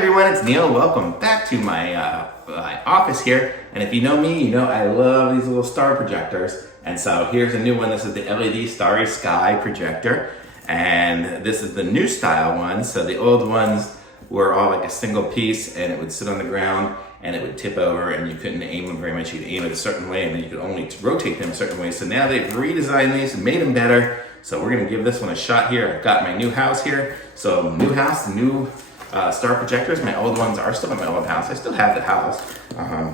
Everyone, it's Neil. Welcome back to my office here. And if you know me, you know I love these little star projectors. And so here's a new one. This is the LED Starry Sky projector. And this is the new style one. So the old ones were all like a single piece and it would sit on the ground and it would tip over and you couldn't aim them very much. You could aim it a certain way and then you could only rotate them a certain way. So now they've redesigned these and made them better. So we're gonna give this one a shot here. I've got my new house here. So new house, new star projectors. My old ones are still in my old house. I still have the house.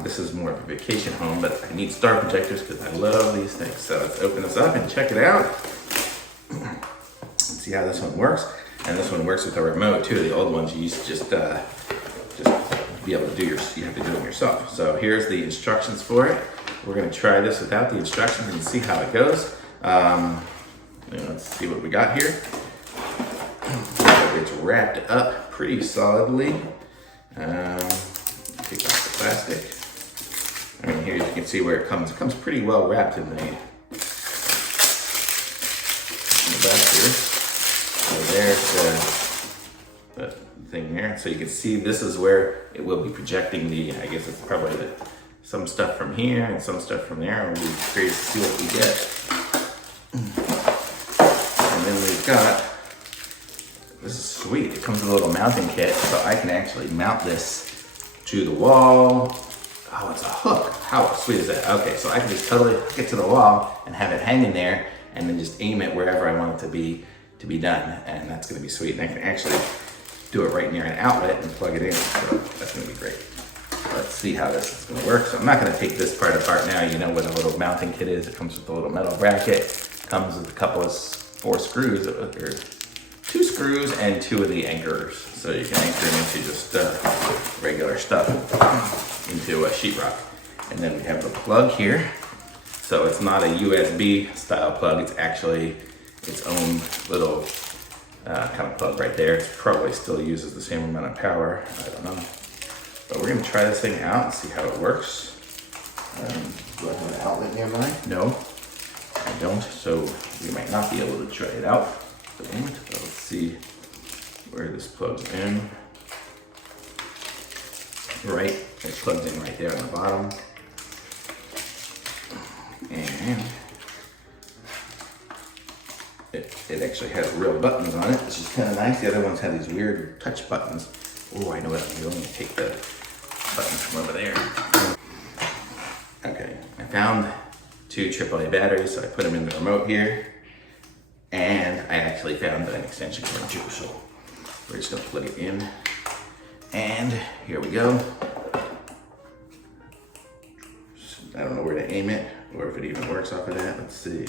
This is more of a vacation home, but I need star projectors because I love these things. So let's open this up and check it out. Let's see how this one works. And this one works with a remote too. The old ones you used to just be able to do you have to do them yourself. So here's the instructions for it. We're gonna try this without the instructions and see how it goes. Let's see what we got here. It's wrapped up pretty solidly. Take off the plastic. I mean, here you can see where it comes. It comes pretty well wrapped in the back here. So there's the thing there. So you can see this is where it will be projecting the, I guess it's probably some stuff from here and some stuff from there. We'll be curious to see what we get. And then we've got, this is sweet. It comes with a little mounting kit, so I can actually mount this to the wall. Oh, it's a hook. How sweet is that? Okay, so I can just totally hook it to the wall and have it hanging there and then just aim it wherever I want it to be done. And that's gonna be sweet. And I can actually do it right near an outlet and plug it in. So that's gonna be great. Let's see how this is gonna work. So I'm not gonna take this part apart now. You know what a little mounting kit is. It comes with a little metal bracket. Comes with a couple of 4 screws, or 2 screws and 2 of the anchors. So you can anchor them into just regular stuff, into a sheetrock. And then we have the plug here. So it's not a USB style plug, it's actually its own little kind of plug right there. It probably still uses the same amount of power, I don't know. But we're gonna try this thing out and see how it works. Do I have an outlet nearby? No, I don't, so we might not be able to try it out. But let's see where this plugs in. Right, it plugs in right there on the bottom. And it actually has real buttons on it, which is kind of nice. The other ones have these weird touch buttons. Oh, I know what I'm doing. I'm gonna take the buttons from over there. Okay, I found 2 AAA batteries, so I put them in the remote here. And I actually found an extension cord too, so we're just gonna plug it in. And here we go. I don't know where to aim it or if it even works off of that. Let's see.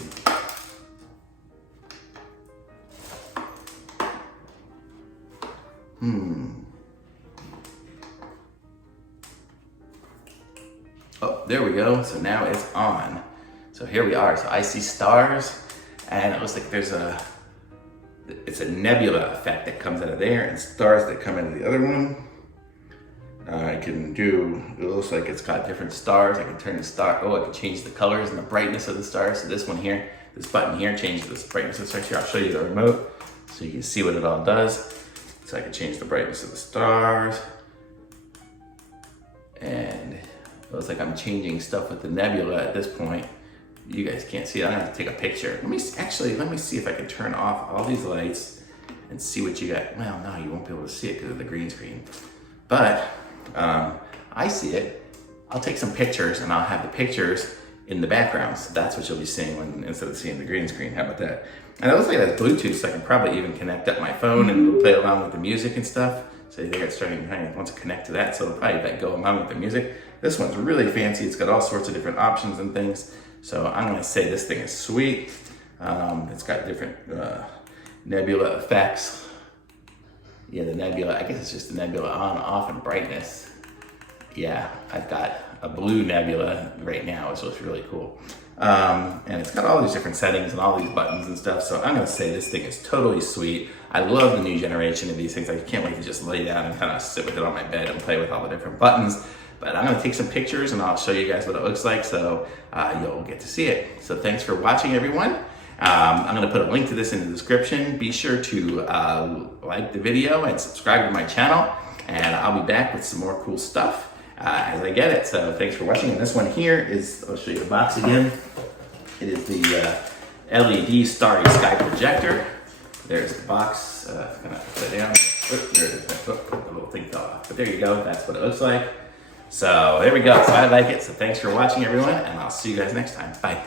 Oh, there we go. So now it's on. So here we are. So I see stars. And it looks like it's a nebula effect that comes out of there and stars that come out of the other one. It looks like it's got different stars. I can turn the star, I can change the colors and the brightness of the stars. So this one here, this button here changes the brightness of the stars. Here, I'll show you the remote so you can see what it all does. So I can change the brightness of the stars. And it looks like I'm changing stuff with the nebula at this point. You guys can't see it. I'm gonna have to take a picture. Let me see if I can turn off all these lights and see what you got. Well, no, you won't be able to see it because of the green screen. But I see it. I'll take some pictures and I'll have the pictures in the background. So that's what you'll be seeing instead of seeing the green screen. How about that? And it looks like that's Bluetooth, so I can probably even connect up my phone and play along with the music and stuff. So there it's starting to want to connect to that. So it'll probably go along with the music. This one's really fancy. It's got all sorts of different options and things. So I'm gonna say this thing is sweet. It's got different nebula effects. Yeah, the nebula, I guess it's just the nebula on, off, and brightness. Yeah, I've got a blue nebula right now, so it's really cool. And it's got all these different settings and all these buttons and stuff. So I'm gonna say this thing is totally sweet. I love the new generation of these things. I can't wait to just lay down and kind of sit with it on my bed and play with all the different buttons. But I'm gonna take some pictures and I'll show you guys what it looks like, so you'll get to see it. So thanks for watching, everyone. I'm gonna put a link to this in the description. Be sure to like the video and subscribe to my channel. And I'll be back with some more cool stuff as I get it. So thanks for watching. And this one here is, I'll show you the box again. It is the LED Starry Sky Projector. There's the box. I'm gonna put it down. Oop, there it is. Oop, the little thing fell off. But there you go. That's what it looks like. So there we go. So I like it. So thanks for watching, everyone, and I'll see you guys next time. Bye.